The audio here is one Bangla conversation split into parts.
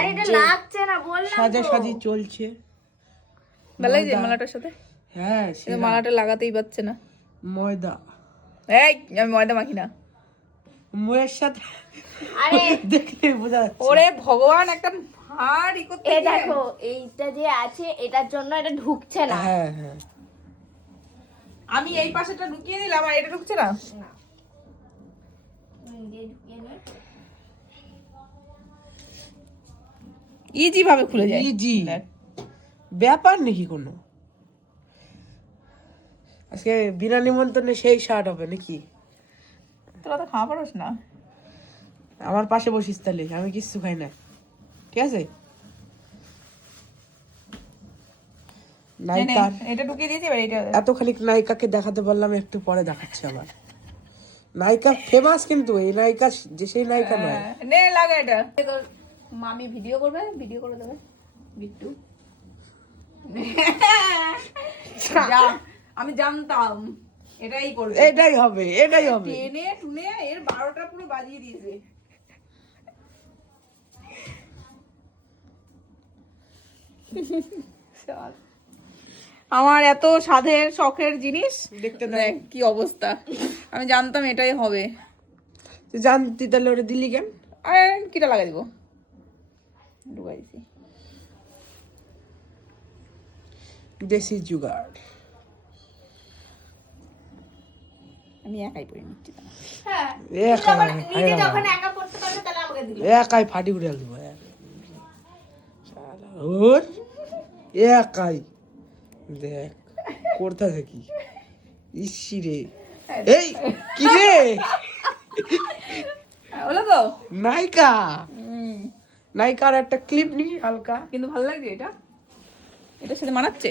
আরে এটা লাগছে না বললাম তো। সাজাসাজি চলছে। ভালো লাগছে মালাটার সাথে? হ্যাঁ কিন্তু মালাটা লাগাতেই পারছে না। ময়দা এই আমি ময়দা মাখি না। ময়ের সাথে আরে দেখলে বোঝা যাচ্ছে। ওরে ভগবান, একটা ভারী করতে এই গিয়ে- দেখো এইটা যে আছে এটার জন্য এটা ঢুকছে না। হ্যাঁ হ্যাঁ আমি এই পাশেটা ঢুকিয়ে দিলাম আর এটা ঢুকছে না। ইজি ভাবে খুলে যায়। ইজি ব্যাপার নাকি কোনো। আজকে বিনা নিমন্ত্রণে সেই শার্ট হবে নাকি? তোরা তো খাওয়া পারোস না। আমার পাশে বসিস তাহলে, আমি কিচ্ছু খাই না, ঠিক আছে? নে, নে, নায়িকার এটা ঢুকিয়ে দিয়েছি, এবার এটা এতখানি নায়িকাকে দেখাতে বললাম, একটু পরে দেখাচ্ছে আবার। নায়িকা ফেমাস, কিন্তু এই নায়িকা যে সেই নায়িকা নয়। নে লাগা এটা। মামি ভিডিও করবে, ভিডিও করে দেবে বিট্টু। যা, আমি জানতাম এটাই করবে। এটাই হবে, এটাই হবে। টেনে টুনে এর 12টা পুরো বাজিয়ে দিয়েছে। আমার এত সাধের শখের জিনিস দেখতে দেখ কি অবস্থা। আমি জানতাম এটাই হবে। তুই জানতি তাহলে ওটা দিলি কেন? আর কিটা লাগাই দিব, ঢুকাই দিছি। দেশি জুগাড়। আমি একাই পরে নিচ্ছি। হ্যাঁ একাই নিজে যখন একা করতে পারবে তাহলে আমাকে দিবে। একাই ফাটি উড়ে দেবো। ওর একাই দেখ করতে থাকি। ইসি রে, এই কি রে, হলো তো। নায়িকা নায়িকার একটা ক্লিপ নি হালকা। কিন্তু ভালো লাগছে এটা, এটার সাথে মানাচ্ছে।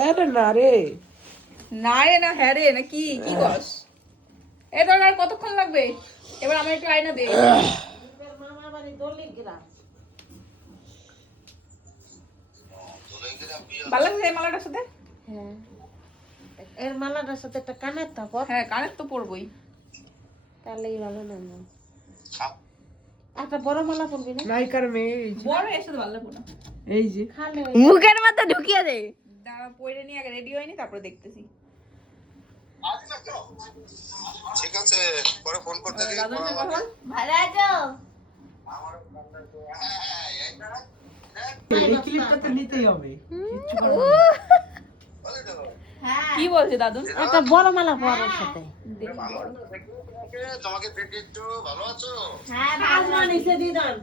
এর না রে, না রে না, হ্যাঁ রে না, কি কি কস? এ তোর আর কতক্ষণ লাগবে? এবার আমার একটু আয়না দে। ভালো লাগছে এই মালাটার সাথে? হ্যাঁ এর মালাটার সাথে একটা কানের তাপর হ্যাঁ, কানের তো পরবই। তাহলেই ভালো না। একটা বড় মালা পরবি না? নায়িকার মেয়ে এই যে, বড় এর সাথে ভালো লাগবে না। এই যে খালে মুখের মধ্যে ঢুকিয়ে দে। দাঁড়া, পরে নিয়ে আগে রেডি হয়নি, তারপরে দেখতেছি। ঠিক আছে, পরে ফোন করতে দিই। দাদুর সঙ্গে কথা বল। ভালো আছো? এই ক্লিপটা তো নিতেই হবে। হ্যাঁ কি বলছে দাদু? একটা বড় মালা পর ওর সাথে। তোমাকে দেখে একটু ভালো আছো? হ্যাঁ ভালো নিচে দিদান